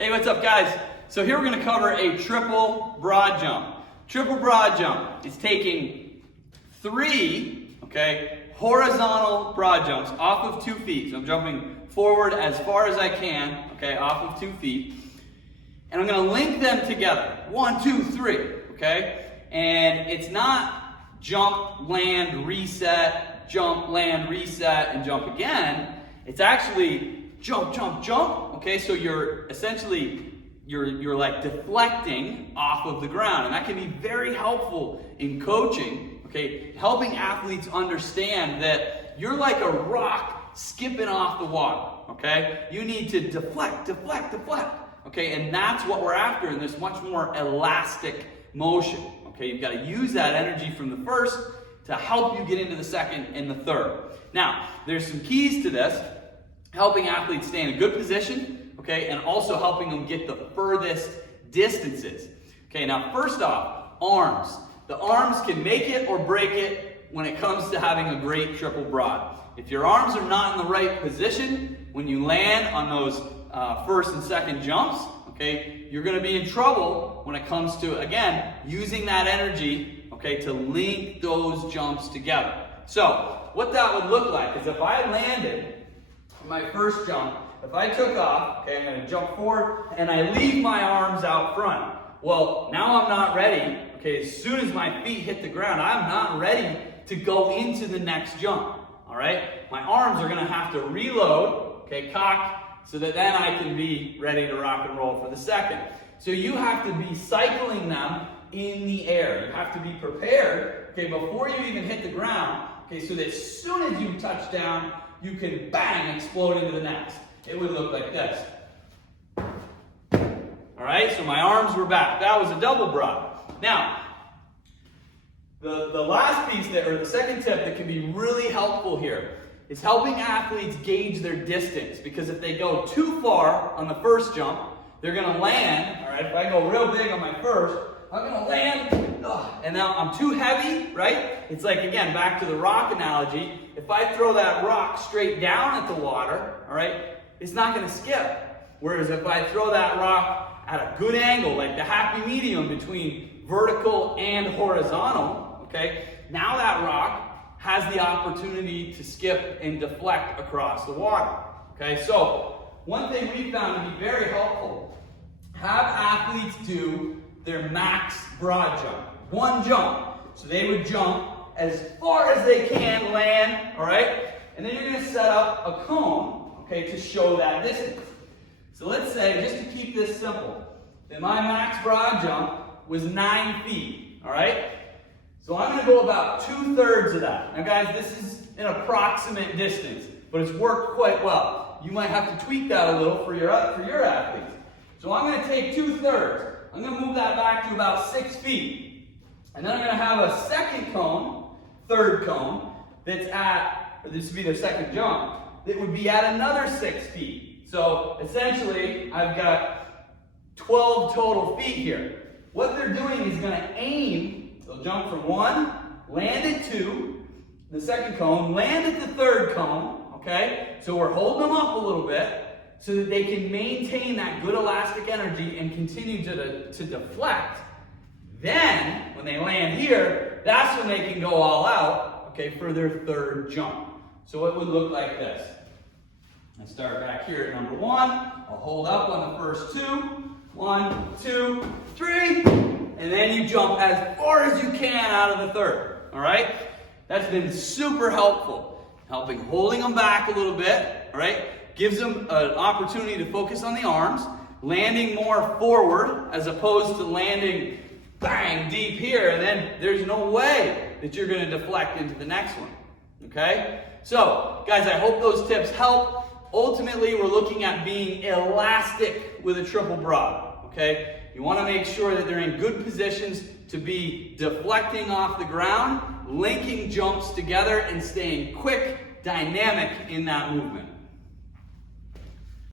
Hey, what's up, guys? So here we're going to cover a triple broad jump. Triple broad jump is taking three, horizontal broad jumps off of 2 feet. So I'm jumping forward as far as I can, off of 2 feet. And I'm going to link them together. 1, 2, 3, And it's not jump, land, reset, jump, land, reset, and jump again. It's actually jump, jump, jump. So you're essentially, you're like deflecting off of the ground. And that can be very helpful in coaching, helping athletes understand that you're like a rock skipping off the water, You need to deflect, deflect, deflect, And that's what we're after in this much more elastic motion, You've got to use that energy from the first to help you get into the second and the third. Now, there's some keys to this, helping athletes stay in a good position, and also helping them get the furthest distances. Now first off, arms. The arms can make it or break it when it comes to having a great triple broad. If your arms are not in the right position when you land on those first and second jumps, you're going to be in trouble when it comes to, again, using that energy, to link those jumps together. So what that would look like is if I landed my first jump, if I took off, I'm going to jump forward and I leave my arms out front. Well, now I'm not ready, as soon as my feet hit the ground, I'm not ready to go into the next jump, all right? My arms are going to have to reload, cock, so that then I can be ready to rock and roll for the second. So you have to be cycling them in the air. You have to be prepared, before you even hit the ground, so that as soon as you touch down, you can bang, explode into the next. It would look like this. All right, so my arms were back. That was a double broad. Now, the last piece, or the second tip that can be really helpful here is helping athletes gauge their distance. Because if they go too far on the first jump, they're going to land. All right, if I go real big on my first, I'm going to land. And now I'm too heavy, right? It's like, again, back to the rock analogy. If I throw that rock straight down at the water, all right, it's not going to skip. Whereas if I throw that rock at a good angle, like the happy medium between vertical and horizontal, now that rock has the opportunity to skip and deflect across the water. So one thing we found to be very helpful, have athletes do their max broad jump. One jump. So they would jump as far as they can, land, all right? And then you're going to set up a cone, to show that distance. So let's say, just to keep this simple, that my max broad jump was 9 feet, all right? So I'm going to go about 2/3 of that. Now guys, this is an approximate distance, but it's worked quite well. You might have to tweak that a little for your athletes. So I'm going to take 2/3. I'm going to move that back to about 6 feet. And then I'm going to have a second cone, third cone, that's at, or this would be their second jump, that would be at another 6 feet. So essentially, I've got 12 total feet here. What they're doing is going to aim, they'll jump from 1, land at 2, the second cone, land at the third cone, So we're holding them up a little bit so that they can maintain that good elastic energy and continue to deflect. Then, when they land here, that's when they can go all out, for their third jump. So it would look like this. I start back here at number 1. I'll hold up on the first 2. 1, 2, 3. And then you jump as far as you can out of the third. All right? That's been super helpful. Helping holding them back a little bit. All right? Gives them an opportunity to focus on the arms. Landing more forward as opposed to landing bang deep here. And then there's no way that you're going to deflect into the next one. So, guys, I hope those tips help. Ultimately, we're looking at being elastic with a triple broad, You want to make sure that they're in good positions to be deflecting off the ground, linking jumps together, and staying quick, dynamic in that movement.